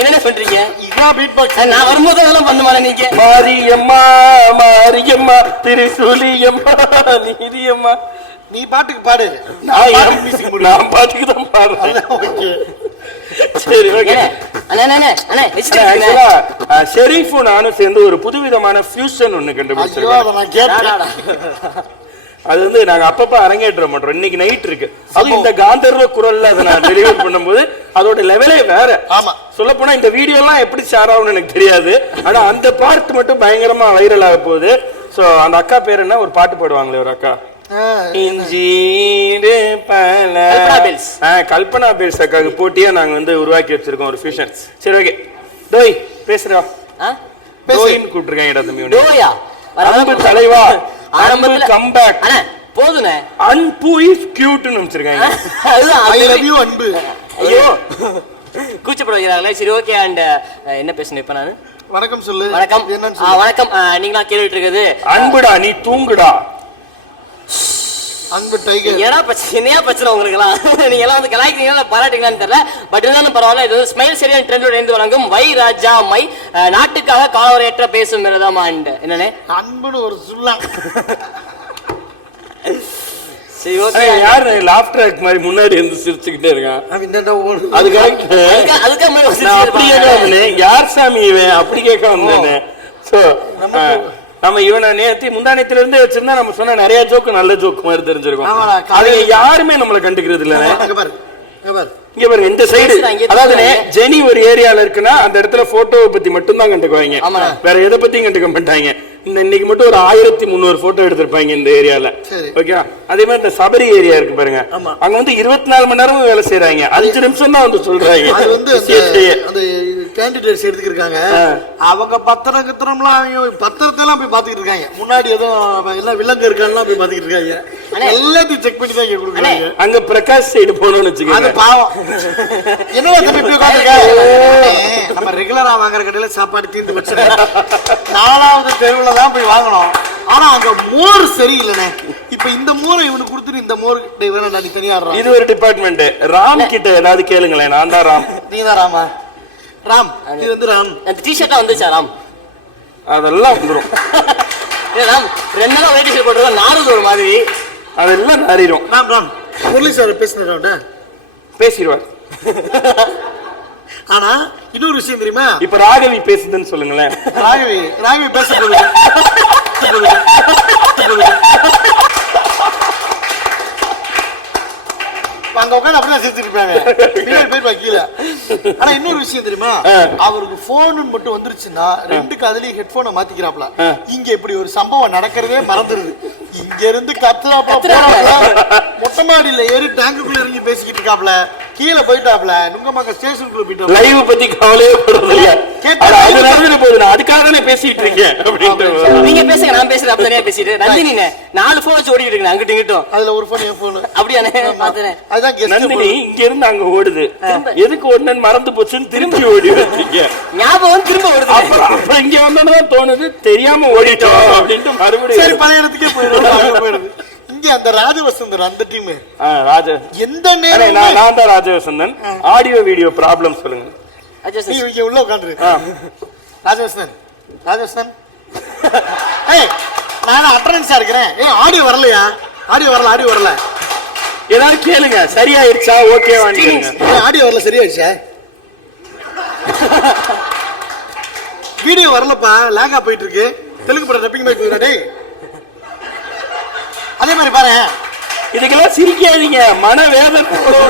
என்ன பண்றீங்க? இதான் பீட் பாக்ஸ். நான் வரும்போது அதெல்லாம் பண்ணுமால நீங்க. மாரியம்மா மாரியம்மா திருசூலியம்மா நீதியம்மா. நீ பாட்டுக்கு பாடு, நான் பாட்டுக்கு தான் பாடுறேன். சரி ஓகே. ஷெரீஃபும் நானும் சேர்ந்து ஒரு புதுவிதமான ஃபியூஷன் ஒண்ணு கண்டுபிடிச்சிருக்கோம். அது வந்து நாங்க அப்பப்ப அரங்கேற்றம் பண்றோம். இன்னைக்கு நைட் இருக்கு. அது இந்த காந்தர்வ குரல்ல அதை நான் டெலிவர் பண்ணும்போது அதோட லெவலே வேற. ஆமா, சொல்ல போனா இந்த வீடியோ எல்லாம் எப்படி ஷேர் ஆகும்னு எனக்கு தெரியாது. ஆனா அந்த பார்ட் மட்டும் பயங்கரமா வைரல் ஆக போகுது. சோ அந்த அக்கா பேர் என்ன, ஒரு பாட்டு பாடுவாங்களே ஒரு அக்கா, கல்பனா பேல்ஸ் அக்காவுக்கு போட்டியா நாங்க வந்து உருவாக்கி வச்சிருக்கோம் ஒரு ஃபியூஷன். சரி ஓகே, டோய் பேசுறா. டோயின்னு கூப்பிட்டுருக்காங்க தம்பி. அன்பு தலைவா, ஆரம்பத்துல கம்பேக் போதுனே. அன்பு இஸ் கியூட்னு வச்சிருக்காங்க. ஐ லவ் யூ அன்பு. ஐயோ கூச்சப்பட வைக்கிறாங்களே. சரி ஓகே. அண்ட் என்ன பேசணும் இப்ப நானு? வணக்கம் சொல்லு. வணக்கம். வணக்கம். நீங்களா கேட்டுட்டு இருக்குது அன்புடா நீ தூங்குடா. அன்பு டைகர். ஏன்னா என்னையா பிரச்சனை உங்களுக்கு எல்லாம்? நீங்க எல்லாம் வந்து கலாய்க்கிறீங்களா பாராட்டுங்களான்னு தெரியல. பட் இருந்தாலும் பரவாயில்ல. இது ஸ்மைல் சரியான ட்ரெண்டோட இருந்து வழங்கும் வை ராஜா மை நாட்டுக்காக காலவரையற்ற பேசும் விரதம். அண்ட் என்னன்னே அன்புன்னு ஒரு சொல்லா. சரி ஓகே. யார் லாஃப் ட்ராக் மாதிரி முன்னாடி இருந்து சிரிச்சுக்கிட்டே இருக்கான்? அது கரெக்ட். அதுக்கு யார் சாமி இவன் அப்படி கேட்க வந்தேன்னு. சோ நம்ம இவனை நேத்தி முந்தானத்துல இருந்து வச்சிருந்தா நம்ம சொன்ன நிறைய ஜோக்கு நல்ல ஜோக்கு மாதிரி தெரிஞ்சிருக்கும். அது யாருமே நம்மள கண்டுக்கிறது இல்ல. இங்க பாருங்க இந்த சைடு, அதாவது ஜெனி ஒரு ஏரியால இருக்குன்னா அந்த இடத்துல போட்டோவை பத்தி மட்டும் தான் கண்டுக்குவாங்க, வேற எதை பத்தியும் கண்டுக்க மாட்டாங்க. இந்த இன்னைக்கு மட்டும் ஒரு 1300 போட்டோ எடுத்திருப்பாங்க இந்த ஏரியால. ஓகே, அதே மாதிரி இந்த சபரி ஏரியா இருக்கு பாருங்க, அங்க வந்து 24 மணி நேரமும் வேலை செய்யறாங்க. 5 நிமிஷம் தான் வந்து சொல்றாங்க. அது வந்து அந்த கேண்டிடேட்ஸ் எடுத்துக்கிருக்காங்க. அவங்க பத்திரம்லாம் பத்திரத்தை எல்லாம் போய் பாத்துக்கிட்டு இருக்காங்க. முன்னாடி எதுவும் எல்லாம் விலங்கு இருக்கான்னு போய் பாத்துக்கிட்டு இருக்காங்க. எல்லாத்தையும் செக் பண்ணி தான் கொடுக்குறாங்க. அங்க பிரகாஷ் சைடு போனோம்னு வச்சுக்கோங்க. பாவம் என்ன நம்ம ரெகுலரா வாங்குற கடையில சாப்பாடு தீர்ந்து வச்சு 4வது தெருவுல தான் போய் வாங்கணும். ஆனா அங்க மோர் சரியில்லைண்ணே. இப்ப இந்த மோரை இவனுக்கு கொடுத்துட்டு இந்த மோர் வேணா நீ தனியா. இது ஒரு டிபார்ட்மெண்ட். ராம் கிட்ட ஏதாவது கேளுங்களேன். நான் தான் ராம். நீ தான் ராமா? ராம் இது வந்து ராம் அந்த டி-ஷர்ட்டா வந்துச்சா? ராம் அதெல்லாம் வந்துரும். ராம் 2 நாள் ஒயிட் டி-ஷர்ட் போட்டுருக்கோம், நாறுது ஒரு மாதிரி. அதெல்லாம் நாறிடும். ராம் ராம் முரளி சார் பேசுறா பேசிடுவார். ஆனா இன்னொரு விஷயம் தெரியுமா? இப்ப ராகவி பேசுதுன்னு சொல்லுங்களேன். ராகவி பேச போகுது. அங்க உட்காந்து அப்படிதான் சிரிச்சிருப்பாங்க. போயிருப்பா கீழே. ஆனா இன்னொரு விஷயம் தெரியுமா? அவருக்கு போன் மட்டும் வந்துருச்சுன்னா 2 காதுலயும் ஹெட்போனை மாத்திக்கிறாப்ல. இங்க இப்படி ஒரு சம்பவம் நடக்கிறதே மறந்துருது. இங்க இருந்து கத்துறாப்ல, மொட்டை மாடியில ஏறி டேங்குக்குள்ள இறங்கி பேசிக்கிட்டு இருக்காப்ல. கீழே போயிட்டாப்ல, நுங்கம்பாக்கம் ஸ்டேஷனுக்குள்ள போயிட்டாப்ல. லைவ் பத்தி கவலையே படுறது இல்ல. அது நடந்துட்டு போகுது, நான் அதுக்காக தானே பேசிட்டு இருக்கேன் அப்படின்ட்டு. நீங்க பேசுங்க, நான் பேசுறேன். அப்படியே பேசிட்டு நந்தினி 4 போன் வச்சு ஓடிட்டு இருக்கேன் அங்கிட்டு இங்கிட்டும். அதுல ஒரு போன் என் போன். அப்படியானே பாத்தேன். அதுதான் நந்தினி இங்க இருந்து அங்க ஓடுது. எதுக்கு ஓடுனேன்னு மறந்து போச்சுன்னு திரும்பி ஓடி வந்தீங்க. ஞாபகம் திரும்ப வருது. அப்ப இங்க வந்தோன்னு தோணுது தெரியாம ஓடிட்டோம் அப்படின்ட்டு மறுபடியும் சரி பழைய இடத்துக்கே போயிடுவோம். இங்க அந்த ராஜவசந்தன் அந்த டீம் எந்த நேரம் நான் தான் ராஜவசந்தன். ஆடியோ வீடியோ ப்ராப்ளம் சொல்லுங்க. நீ இங்க உள்ள உட்கார்ந்து ராஜவசந்தன் ஏய் நான் அட்டெண்டன்ஸா இருக்கிறேன். ஏய் ஆடியோ வரலையா? ஆடியோ வரல. ஏதாவது கேளுங்க. சரியாயிருச்சா? ஓகேவா? ஆடியோ வரல, சரியாயிருச்சா? வீடியோ வரலப்பா, லேங்கா போயிட்டு இருக்கு. தெலுங்கு படம் டப்பிங் மாதிரி போயிடா. டேய் அதே மாதிரி பாரு, இதுக்கெல்லாம் சிரிக்காதீங்க. மன வேதனை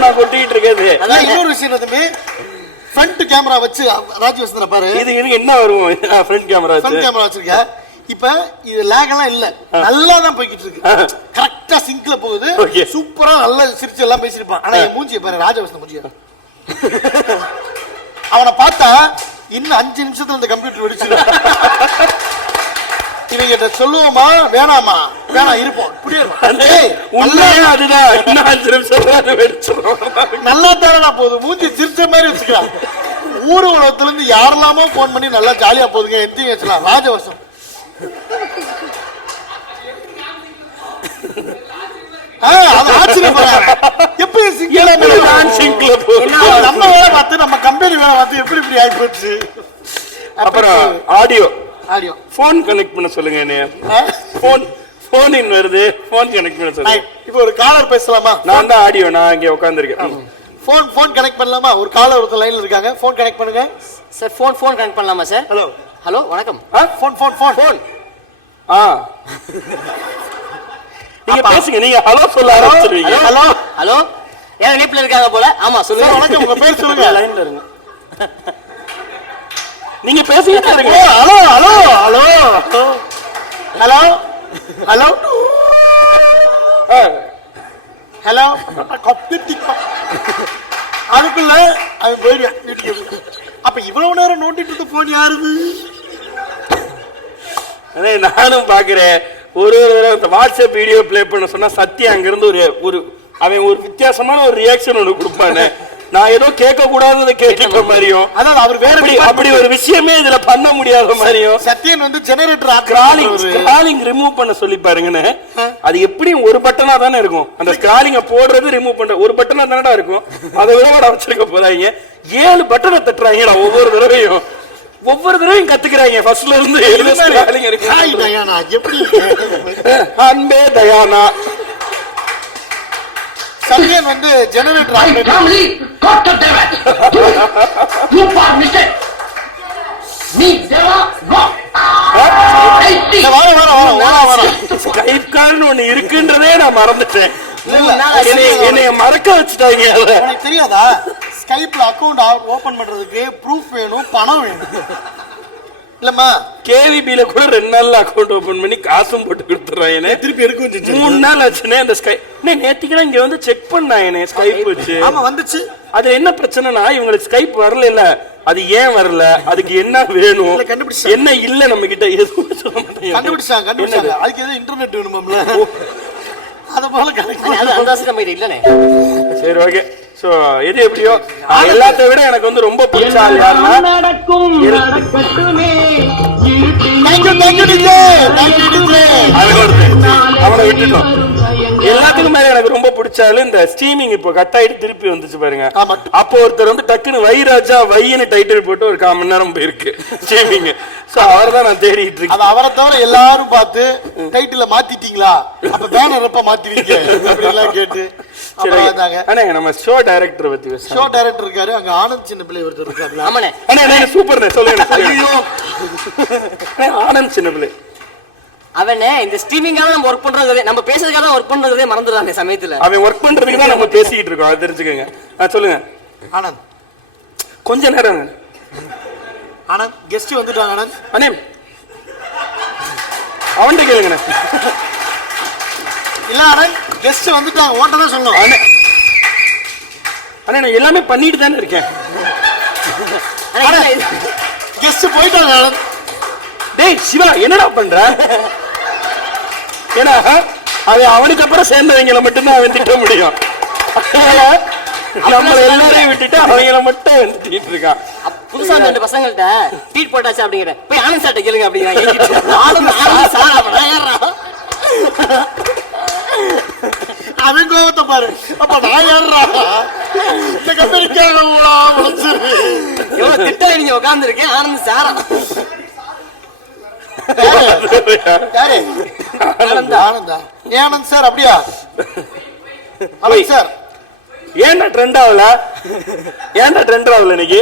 நான் கொட்டிட்டு இருக்கிறது. அதான் இன்னொரு விஷயம் தம்பி. ஃப்ரண்ட் கேமரா வச்சு ராஜவசந்தனை பாரு. இது என்ன வரும்? ஃப்ரண்ட் கேமரா வச்சிருக்க. இப்ப இது லேக் எல்லாம் இல்ல, நல்லா தான் போய்கிட்டு இருக்கு. கரெக்டா சிங்க்ல போகுது. சூப்பரா நல்லா சிரிச்சு எல்லாம் பேசிருப்பான். ஆனா என் மூஞ்சியை பாரு, ராஜவசந்தன் மூஞ்சிய. அவனை பார்த்தா இன்னும் 5 நிமிஷத்துல இந்த கம்ப்யூட்டர் வெடிச்சிடும். இவங்கிட்ட சொல்லுவோமா வேணாமா? வேணாம், இருப்போம். நல்லா தானடா போகுது. மூஞ்சி சிரிச்ச மாதிரி வச்சுக்கலாம். ஊர் உலகத்துல இருந்து யாரெல்லாமோ போன் பண்ணி நல்லா ஜாலியா போகுதுங்க. எந்தையும் வச்சுக்கலாம். ராஜவசம் ஆச்சரியப்படுறாங்க. எப்ப எப்படி சிங்கிளா சிங்க்ல நம்ம வேலை பார்த்து நம்ம கம்பெனி வேலை பார்த்து எப்படி இப்படி ஆகி போச்சு. அப்புறம் ஆடியோ ஆடியோ போன் கனெக்ட் பண்ண சொல்லுங்க என்ன போன் இன் வருது போன் கனெக்ட் பண்ண சொல்லுங்க. இப்போ ஒரு காலர் பேசலாமா? நான் தான் ஆடியோ, நான் இங்க உட்கார்ந்திருக்கேன். போன் கனெக்ட் பண்ணலாமா? ஒரு காலர் ஒருத்தர் லைன்ல இருக்காங்க. போன் கனெக்ட் பண்ணுங்க சார். போன் கனெக்ட் பண்ணலாமா சார்? ஹலோ ஹலோ வணக்கம். போன் நீங்க பேசுங்க, நீங்க ஹலோ சொல்ல ஆரம்பிச்சிருவீங்க. ஹலோ ஹலோ யாரும் இணைப்புல இருக்காங்க போல. ஆமா சொல்லுங்க. வணக்கம், உங்க பேர் சொல்லுங்க. லைன்ல இருங்க, நீங்க பேசிக்கிட்டே இருங்க. Hello hello hello hello hello hello அதுக்குள்ள அவன் போயிடுவேன் வீட்டுக்கு. அப்ப இவ்வளவு நேரம் நோண்டிட்டு இருந்த போன் யாருது? அதே நானும் பாக்குறேன். ஒரு தடவை இந்த வாட்ஸ்அப் வீடியோ பிளே பண்ண சொன்னா சத்யா அங்க இருந்து ஒரு அவன் ஒரு வித்தியாசமான ஒரு ரியாக்ஷன் ஒண்ணு கொடுப்பானு. நான் ஏதோ கேட்க கூடாததை கேட்கிற மாதிரியும், அதாவது அவர் வேற அப்படி ஒரு விஷயமே இதுல பண்ண முடியாத மாதிரியும். சத்யன் வந்து ஜெனரேட்டர் ஸ்கிராலிங் ரிமூவ் பண்ண சொல்லி பாருங்கன்னு. அது எப்படியும் ஒரு பட்டனா தானே இருக்கும். அந்த ஸ்கிராலிங்க போடுறது ரிமூவ் பண்ற ஒரு பட்டனா தானடா இருக்கும். அதை விட வச்சிருக்க போறாங்க. 7 பட்டனை தட்டுறாங்கடா ஒவ்வொரு தடவையும் கத்துக்கிறாங்க. ஃபர்ஸ்ட்ல இருந்து ஸ்கிராலிங் இருக்கு. ஹாய் டயானா, எப்படி அன்பே தயானா. சத்யன் வந்து ஜெனரேட்டர் ஸ்கைப்கார்னு ஒண்ணு இருக்குன்றதே நான் மறந்துட்டேன். என்னைய மறக்க வச்சுட்டாங்க. எனக்கு தெரியாதா? ஸ்கைப்ல அக்கவுண்ட் ஓபன் பண்றதுக்கு ப்ரூஃப் வேணும், பணம் வேணும் இல்லம்மா. கேவிபில கூட 2 நாள்ல அக்கவுண்ட் ஓபன் பண்ணி காசும் போட்டு கொடுத்துறாங்க. திருப்பி எடுக்க வந்து 3 நாள் ஆச்சுனே. அந்த ஸ்கை நேத்திக்கு இங்க வந்து செக் பண்ணாங்க ஸ்கைப் வச்சு. ஆமா வந்துச்சு. அது என்ன பிரச்சனைனா இவங்களுக்கு ஸ்கைப் வரல. இல்ல அது ஏன் வரல, அதுக்கு என்ன வேணும், என்ன இல்ல நம்ம கிட்ட எதுவும் சொல்ல மாட்டாங்க. கண்டுபிடிச்சாங்க. அதுக்கு ஏதோ இன்டர்நெட் வேணுமாம்ல, அத போல இல்லனே. சரி ஓகே. சோ இது எப்படியோ எல்லாத்தை விட எனக்கு வந்து ரொம்ப பிடிச்ச ஆள் யாருன்னா அவனை விட்டுட்டோம். எல்லாத்துக்கும் மேல எனக்கு ரொம்ப பிடிச்சாலு இந்த ஸ்ட்ரீமிங் இப்போ கட் ஆயிட்டு திருப்பி வந்துச்சு பாருங்க. அப்போ ஒருத்தர் வந்து டக்குன்னு வை ராஜா வைன்னு டைட்டில் போட்டு ஒரு 1/4 மணி நேரம் போயிருக்கு ஸ்ட்ரீமிங். சோ அவர்தான் நான் தேடிட்டு இருக்கேன். அவரை தவிர எல்லாரும் பார்த்து டைட்டில மாத்திட்டீங்களா, அப்ப பேனர் எப்ப மாத்துவீங்க அப்படி எல்லாம் கேட்டு நம்ம ஷோ டைரக்டர் பத்தி பேசுறோம். ஷோ டைரக்டர் இருக்காரு அங்க, ஆனந்த் சின்ன பிள்ளை ஒருத்தர் இருக்காரு. ஆமாண்ணே. அண்ணே சூப்பர்ண்ணே, சொல்லுங்க. ஐயோ ஆனந்த் சின்ன பிள்ளை அவனே இந்த ஸ்ட்ரீமிங்காக நம்ம ஒர்க் பண்றது, நம்ம பேசுறதுக்காக தான் ஒர்க் பண்றதே மறந்துடுறாங்க சமயத்துல. அவன் ஒர்க் பண்றதுக்கு தான் நம்ம பேசிட்டு இருக்கோம், அது தெரிஞ்சுக்கங்க. சொல்லுங்க ஆனந்த். கொஞ்ச நேரம் ஆனந்த் கெஸ்ட் வந்துட்டாங்க. ஆனந்த் அண்ணே அவன்கிட்ட கேளுங்கண்ணே. இல்ல ஆனந்த் கெஸ்ட் வந்துட்டாங்க, ஓட்ட தான் சொல்லணும். அண்ணே நான் எல்லாமே பண்ணிட்டு தானே இருக்கேன். கெஸ்ட் போயிட்டாங்க. ஆனந்த் டேய் சிவா என்னடா பண்ற? ஏன்னா அவனுக்கு அப்புறம் சேர்ந்தவங்களை மட்டும்தான் அவன் திட்ட முடியும். நம்மள எல்லாரையும் விட்டுட்டு அவங்கள மட்டும் திட்டிட்டு இருக்கான். புதுசா 2 பசங்கள்ட்ட ட்வீட் போட்டாச்சு அப்படிங்கிற போய் ஆனந்த் சார்ட்ட கேளுங்க அப்படிங்கிறாங்க. அவன் கோபத்தை பாரு. அப்ப நான் யாரா இந்த கம்பெனிக்காக எவ்வளவு திட்டம் நீங்க உட்கார்ந்து இருக்கேன். ஆனந்த் சாரா ஆனந்த் சார் அப்படியா? சார் ஏன்டா ட்ரெண்ட் ஆகல? இன்னைக்கு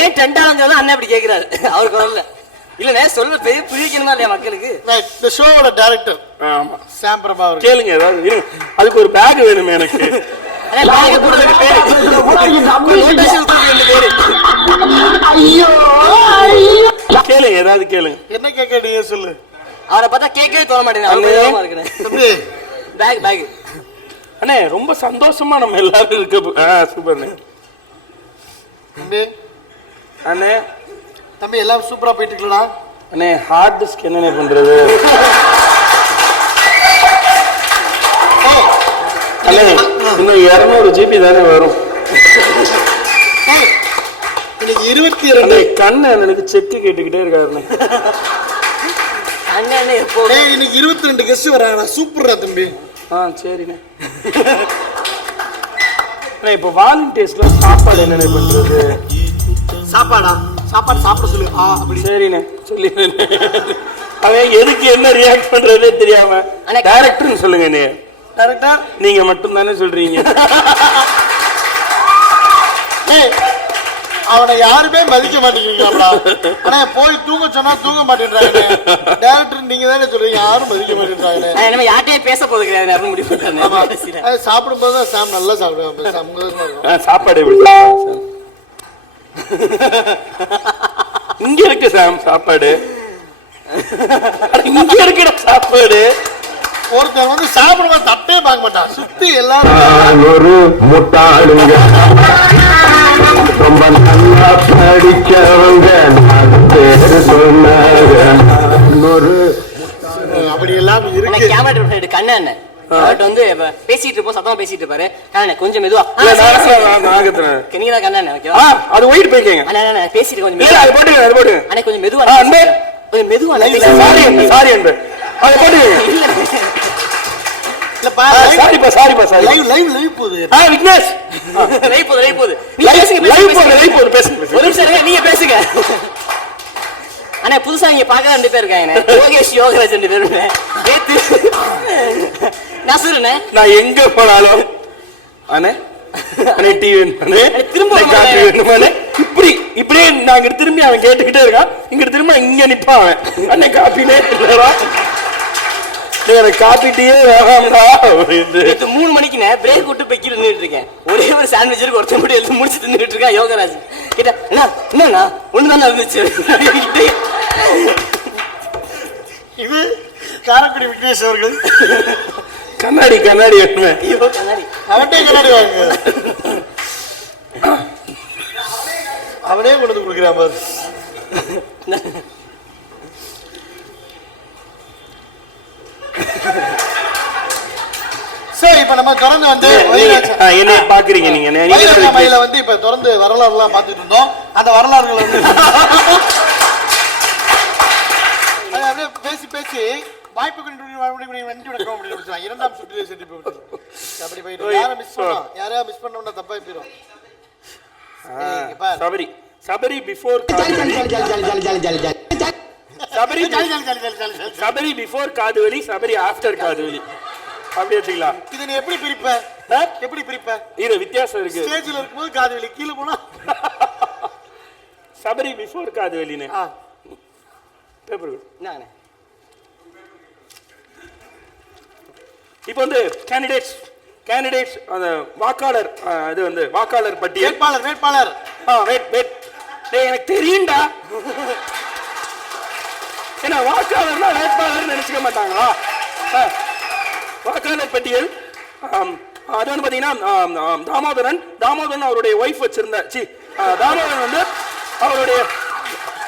ஏன் ட்ரெண்ட் ஆனது அண்ணன் அப்படி கேக்குறாரு. அவருக்கு வரல இல்லனே சொல்ல பெரிய புரியணுமா இல்லையா மக்களுக்கு? இந்த ஷோவோட டைரக்டர் ஆமா சாம் பிரபா அவர் கேளுங்க. ஏதாவது அதுக்கு ஒரு பேக் வேணுமே எனக்கு. பேக் போடுறதுக்கு பேரு நோட்டீஸ் தூக்கி பேரு. ஐயோ கேளுங்க, ஏதாவது கேளுங்க. என்ன கேட்க சொல்லு. அவரை பார்த்தா கேட்கவே தோண மாட்டேங்குது. பேக் அண்ணே ரொம்ப சந்தோஷமா நம்ம எல்லாரும் இருக்க. சூப்பர்ண்ணே. அண்ணே தம்பி எல்லாம் சூப்பரா போயிட்டு இருக்கலடா. அண்ணே ஹார்ட் டிஸ்க் என்னண்ணே பண்றது? அண்ணே இன்னும் 200 GB தானே வரும். இன்னைக்கு 22 கண்ணு எனக்கு செக் கேட்டுக்கிட்டே இருக்காருண்ணே. இன்னைக்கு 22 கெஸ்ட் வராங்கடா. சூப்பர்ரா தம்பி. சரிண்ணே. இப்ப வாலண்டியர்ஸ்ல சாப்பாடு என்னென்ன பண்றது? சாப்பாடா? சாப்பாடு சாப்பிட சொல்லு. அப்படி சரிண்ணே சொல்லிடுறேன். அவன் எதுக்கு என்ன ரியாக்ட் பண்றதே தெரியாம டைரக்டர்னு சொல்லுங்க. நீ டைரக்டர் நீங்க மட்டும் தானே சொல்றீங்க. அவனை யாருமே மதிக்க மாட்டேங்கிறீங்களா? ஆனா போய் தூங்க சொன்னா தூங்க மாட்டேன்றாங்க. டைரக்டர் நீங்க தானே சொல்றீங்க, யாரும் மதிக்க மாட்டேன்றாங்க. நம்ம யார்ட்டையும் பேச போது கிடையாது. முடிவு பண்றாங்க. சாப்பிடும் போது சாம் நல்லா சாப்பிடுவேன். சாப்பாடு எப்படி இங்க இருக்கு சாம் சாப்பாடு. இங்க இருக்கிற சாப்பாடு ஒருத்தர் வந்து சாப்பிடும்போது தட்டே பார்க்க மாட்டான். சுத்தி எல்லாரும் ஒரு முட்டாளுங்க, ரொம்ப நல்லா படிச்சவங்க, பேரு சொன்னாங்க. அப்படி எல்லாம் இருக்கு. கேமரா கண்ணன் வந்து பேசிட்டு இருப்போம், சத்தமா பேசிட்டு இருப்பாரு. கண்ணன் கொஞ்சம் மெதுவா நீங்க தான் கண்ணன். அது ஒயிட் போய்க்கங்க. பேசிட்டு கொஞ்சம் அது போட்டுங்க, அது போட்டுங்க. அண்ணா கொஞ்சம் மெதுவா கொஞ்சம் மெதுவா. சாரி அன்பு, அது போட்டுங்க. சாரிப்பா சாரிப்பா சாரி. லைவ் போகுது. விக்னேஷ் லைவ் போகுது. லைவ் போகுது. பேசுங்க. ஒரு நிமிஷம் நீங்க பேசுங்க. அண்ணா புதுசா இங்க பார்க்க 2 பேர் இருக்காங்க. யோகேஷ் யோகராஜ் 2 பேருமே. நான் சொல்றேன், நான் எங்க போனாலும் அண்ணே அண்ணே டீ வேணுமானே, திரும்ப காஃபி வேணுமானே, இப்படி இப்படியே நாங்க திரும்பி அவன் கேட்டுக்கிட்டே இருக்கான். இங்க திரும்ப இங்க நிப்பான் அவன். அண்ணே காஃபினே இல்லடா, எனக்கு காஃபி டீயே வேணாம்டா. 3 மணிக்கு பிரேக் விட்டு போய் கீழே நின்றுட்டு இருக்கேன். ஒரே ஒரு சாண்ட்விச் ஒருத்தன் மட்டும் எடுத்து முடிச்சுட்டு நின்றுட்டு இருக்கான் யோகராஜ். கேட்டா என்னண்ணா ஒண்ணுதானே இருந்துச்சு. இது காரைக்குடி விக்னேஷ் அவர்கள். கண்ணாடி கண்ணாடி வேணுமே. ஐயோ கண்ணாடி. அவன்டே கண்ணாடி வாங்க. அவனே கொண்டு வந்து கொடுக்குறான் பாரு. சரி, இப்ப நம்ம தொடர்ந்து வந்து என்ன பாக்குறீங்க நீங்க? மயில வந்து இப்ப தொடர்ந்து வரலாறு எல்லாம் பார்த்துட்டு இருந்தோம். அந்த வரலாறுகளை வந்து அப்படியே பேசி பேசி வாய்ப்புகள் இரண்டாம் சுற்றிலே சென்று அப்படி போயிட்டு யாரையா மிஸ் பண்ணோம்னா தப்பா போயிடும். சபரி சபரி பிஃபோர் சபரி பிஃபோர் காதுவலி, சபரி ஆஃப்டர் காதுவலி அப்படி வச்சுக்கலாம். இதை நீ எப்படி பிரிப்ப? எப்படி பிரிப்ப? இது வித்தியாசம் இருக்கு. ஸ்டேஜ்ல இருக்கும்போது காதுவலி, கீழே போனா சபரி பிஃபோர் காதுவலின்னு பேப்பர். இப்போ வந்து கேண்டிடேட்ஸ் அந்த வாக்காளர், இது வந்து வாக்காளர் பட்டியல். வேட்பாளர் எனக்கு தெரியும்டா. ஏன்னா வாக்காளர்னா வேட்பாளர் நினைச்சுக்க மாட்டாங்களா? வாக்காளர் பட்டியல் அது வந்து பாத்தீங்கன்னா தாமோதரன் அவருடைய ஒய்ஃப் வச்சிருந்தார். தாமோதரன் வந்து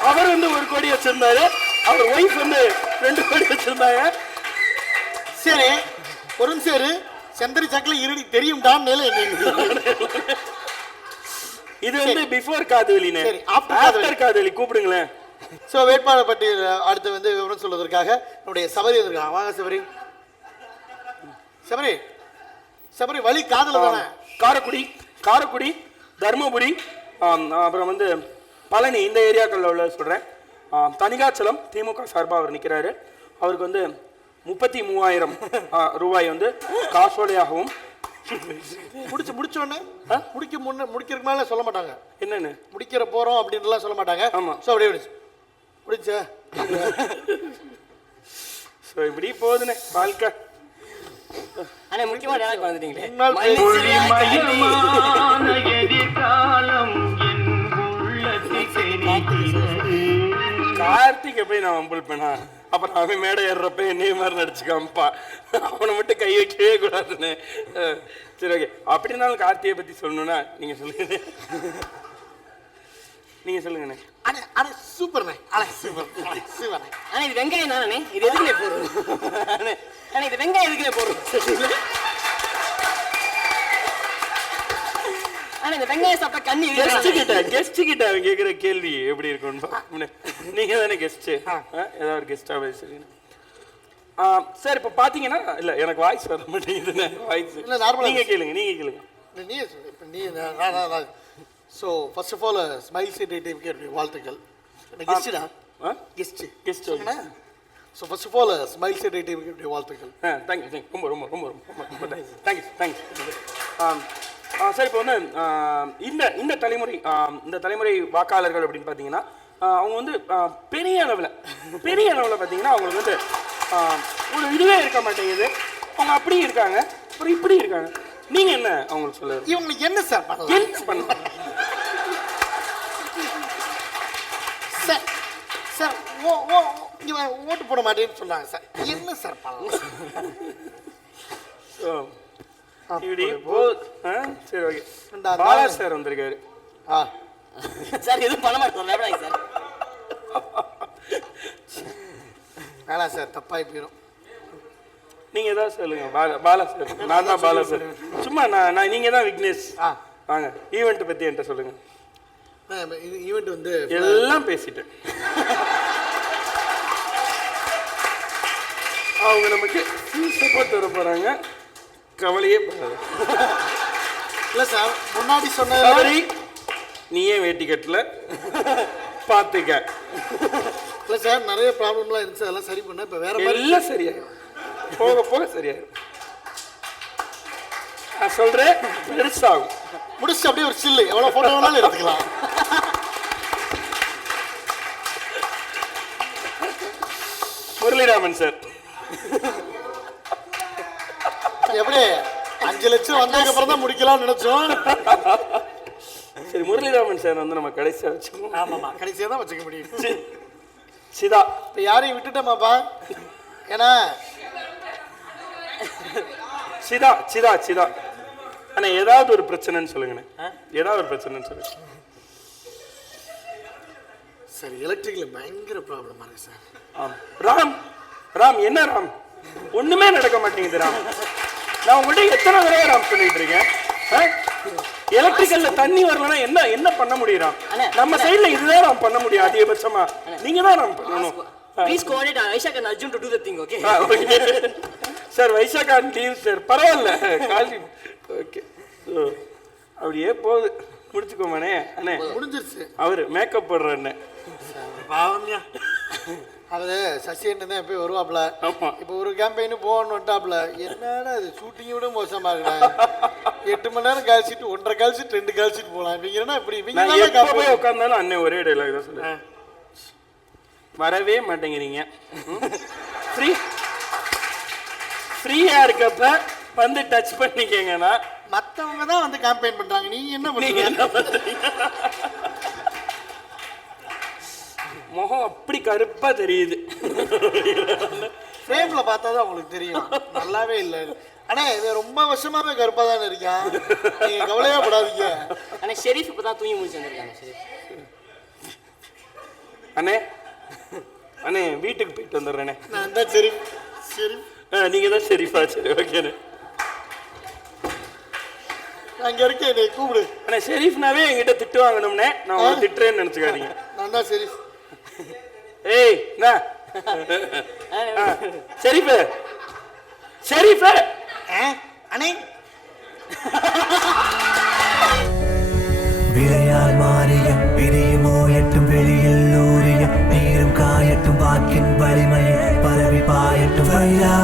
அவர் வந்து 1 கோடி வச்சிருந்தாரு, அவர் ஒய்ஃப் வந்து 2 கோடி வச்சிருந்தாங்க. சரி, ஒரு சேரு செந்தரி சக்கல இருடி தெரியும்டான் மேல என்ன இது வந்து பிஃபோர் காதுவலினே. ஆஃப்டர் காதுவலி கூப்பிடுங்களேன். சோ வேட்பாளர் பட்டியல் அடுத்து வந்து விவரம் சொல்வதற்காக நம்முடைய சபரி இருக்காங்க. வாங்க சபரி வழி காதல தானே. காரைக்குடி தர்மபுரி அப்புறம் வந்து பழனி இந்த ஏரியாக்களில் உள்ள சொல்றேன். தனிகாச்சலம் திமுக சார்பாக அவர் நிற்கிறாரு. அவருக்கு வந்து 33,000 ரூபாய் வந்து காசோலையாகவும் முடிச்சோடனே முடிக்கிறதுக்கு மேல சொல்ல மாட்டாங்க. என்னன்னு முடிக்கிற போறோம் அப்படின்லாம் சொல்ல மாட்டாங்க. ஆமா. சோ அப்படியே முடிச்சா சோ இப்படி போகுதுனே வாழ்க்கை. அண்ணே முக்கியமா டயலாக் வந்துட்டீங்களே. கார்த்திகை போய் நான் வம்பிள் பண்ணா அப்புறம் அவன் மேடை ஏறுறப்ப என்னைய மாதிரி நடிச்சுக்காமப்பா, அவனை மட்டும் கை வைக்கவே கூடாதுன்னு. சரி ஓகே, அப்படின்னாலும் கார்த்திகை பத்தி சொல்லணும்னா நீங்க சொல்லுங்க. சொல்லுங்கண்ணே. சூப்பர்ண்ணே. ஆனா இது வெங்காயம் தானே, இது எதுக்குலே போடுறோம்? இது வெங்காயம் எதுக்குலே போடுறோம்? இந்த வெங்காயம் சாப்பிட்டா கண்ணி கெஸ்ட் கிட்ட அவன் கேக்குற கேள்வி எப்படி இருக்கும்? நீங்க தானே கெஸ்ட், ஏதாவது கெஸ்டா பேசுறீங்க. சார் இப்ப பாத்தீங்கன்னா இல்ல எனக்கு வாய்ஸ் வர மாட்டேங்குது. வாய்ஸ் நீங்க கேளுங்க. நீ நீ so first of all smile city டிவிக்கு என்னுடைய வாழ்த்துக்கள். கெஸ்டா guest so first of all smile city டிவிக்கு என்னுடைய வாழ்த்துக்கள். தேங்க்யூ ரொம்ப ரொம்ப ரொம்ப ரொம்ப ரொம்ப தேங்க்ஸ். சார் இப்போ வந்து இந்த தலைமுறை வாக்காளர்கள் அப்படின்னு பார்த்தீங்கன்னா அவங்க வந்து பெரிய அளவில் பார்த்தீங்கன்னா அவங்களுக்கு வந்து ஒரு இதுவே இருக்க மாட்டேங்குது. அவங்க அப்படி இருக்காங்க, அப்புறம் இப்படி இருக்காங்க. நீங்க என்ன அவங்களுக்கு சொல்ல இவங்களுக்கு என்ன சார் பண்ணலாம்? என்ன பண்ணலாம் சார்? சார் ஓட்டு போட மாட்டேன்னு சொன்னாங்க சார். என்ன சார் பண்ணலாம்? இப்படி சரி ஓகே. பாலா சார் வந்திருக்காரு. சார் எதுவும் பண்ண மாட்டோம் சார். வேணாம் சார், தப்பாகி போயிடும். நீங்க ஏதாவது சொல்லுங்க. பாலா சார். நான் தான் பாலா சார். சும்மா நான் நீங்க தான் விக்னேஷ். வாங்க ஈவெண்ட் பத்தி என்கிட்ட சொல்லுங்க. ஈவெண்ட் வந்து எல்லாம் பேசிட்டேன். அவங்க நமக்கு சப்போர்ட் தர போறாங்க, கவலையே பண்ணாது. இல்லை சார், முன்னாடி சொன்ன நீயே வேட்டி கட்டல பார்த்துக்க. இல்லை சார், நிறைய ப்ராப்ளம்லாம் இருந்துச்சு, அதெல்லாம் சரி பண்ண. இப்போ வேற மாதிரி எல்லாம் சரியாயிடும், போக போக சரியாயிடும். நான் சொல்றேன் பெருசாகும். முடிச்சு அப்படியே ஒரு சில்லு எவ்வளோ ஃபோட்டோ வேணாலும் எடுத்துக்கலாம். முரளிராமன் சார் எப்படி 5 லட்சம் வந்ததுக்கு அப்புறம் தான் முடிக்கலாம்னு நினைச்சோம். சரி, முரளிராமன் சார் வந்து நம்ம கடைசியா வச்சுக்கணும். ஆமாம்மா, கடைசியாக தான் வச்சுக்க முடியும். சிதா இப்போ யாரையும் விட்டுட்டோமாப்பா? ஏன்னா சிதா சிதா சிதா அண்ணா ஏதாவது ஒரு பிரச்சனைன்னு சொல்லுங்கண்ணே. ஏதாவது ஒரு பிரச்சனைன்னு சொல்லுங்க. சார், எலக்ட்ரிக்கில் பயங்கர ப்ராப்ளமா இருக்கு சார். ராம் ராம் என்ன ராம், ஒண்ணுமே நடக்க மாட்டேங்குது ராம். நான் உங்கள்கிட்ட எத்தனை தடவை ராம் சொல்லிட்டு இருக்கேன். எலக்ட்ரிக்கல்ல தண்ணி வரலன்னா என்ன என்ன பண்ண முடியும்? நம்ம சைடுல இதுதான் நாம் பண்ண முடியும். அதிகபட்சமா நீங்க தான் நாம் பண்ணணும். Please coordinate Vaishak and Arjun to do the thing, okay? Sir Vizag and leave sir, பரவாயில்ல காலி. ஓகே, அப்படியே போகுது. முடிச்சுக்கோமாண்ணே. அண்ணே முடிஞ்சிருச்சு. அவரு மேக்கப் போடுற அண்ணன் பாவம்யா. அவரு சசியன் தான் போய் வருவாப்ல. இப்போ ஒரு கேம்பெயின் போகணும்னு வந்துட்டாப்ல. என்னடா அது ஷூட்டிங்கை விட மோசமா இருக்கிறாங்க. 8 மணி நேரம் கழிச்சிட்டு 1.5 கழிச்சிட்டு 2 கழிச்சிட்டு போகலாம். இவங்க இப்படி இவங்க போய் உட்காந்தாலும் அண்ணன் ஒரே டைலாக் தான் சொல்லுவேன். வரவே மாட்டேங்கிறீங்க. ஃப்ரீயா இருக்கப்ப வந்து டச் பண்ணிக்கங்கன்னா மற்றவங்க தான் வந்து கேம்பெயின் பண்றாங்க. நீங்க என்ன பண்றீங்க? முகம் அப்படி கருப்பா தெரியுது. ஃப்ரேம்ல பார்த்தா தான் உங்களுக்கு தெரியும். நல்லாவே இல்லை. ஆனா இது ரொம்ப வருஷமாவே கருப்பா தானே இருக்கான். நீங்க கவலையே படாதீங்க. அண்ணே ஷெரீஃப் இப்பதான் தூங்கி முடிச்சு வந்திருக்காங்க. அண்ணே அண்ணே வீட்டுக்கு போயிட்டு வந்துடுறேண்ணே. நான் தான் சரி சரி. நீங்க தான் ஷெரீஃபா? சரி ஓகேண்ணே. அங்க இருக்கேன், என்னை கூப்பிடு. அண்ணே ஷெரீஃப்னாவே என்கிட்ட திட்டு வாங்கணும்னே. நான் உங்களை திட்டுறேன்னு நினைச்சுக்காதீங்க. நான் தான் சரி. ஏய் ஷெரீஃப் ஷெரீஃப் அண்ணே விளையால் மாறிய பிரியுமோ எட்டும் வெளியில் ஊறிய நீரும் காயட்டும் வாக்கின் வலிமையை பரவி பாயட்டும் வழியா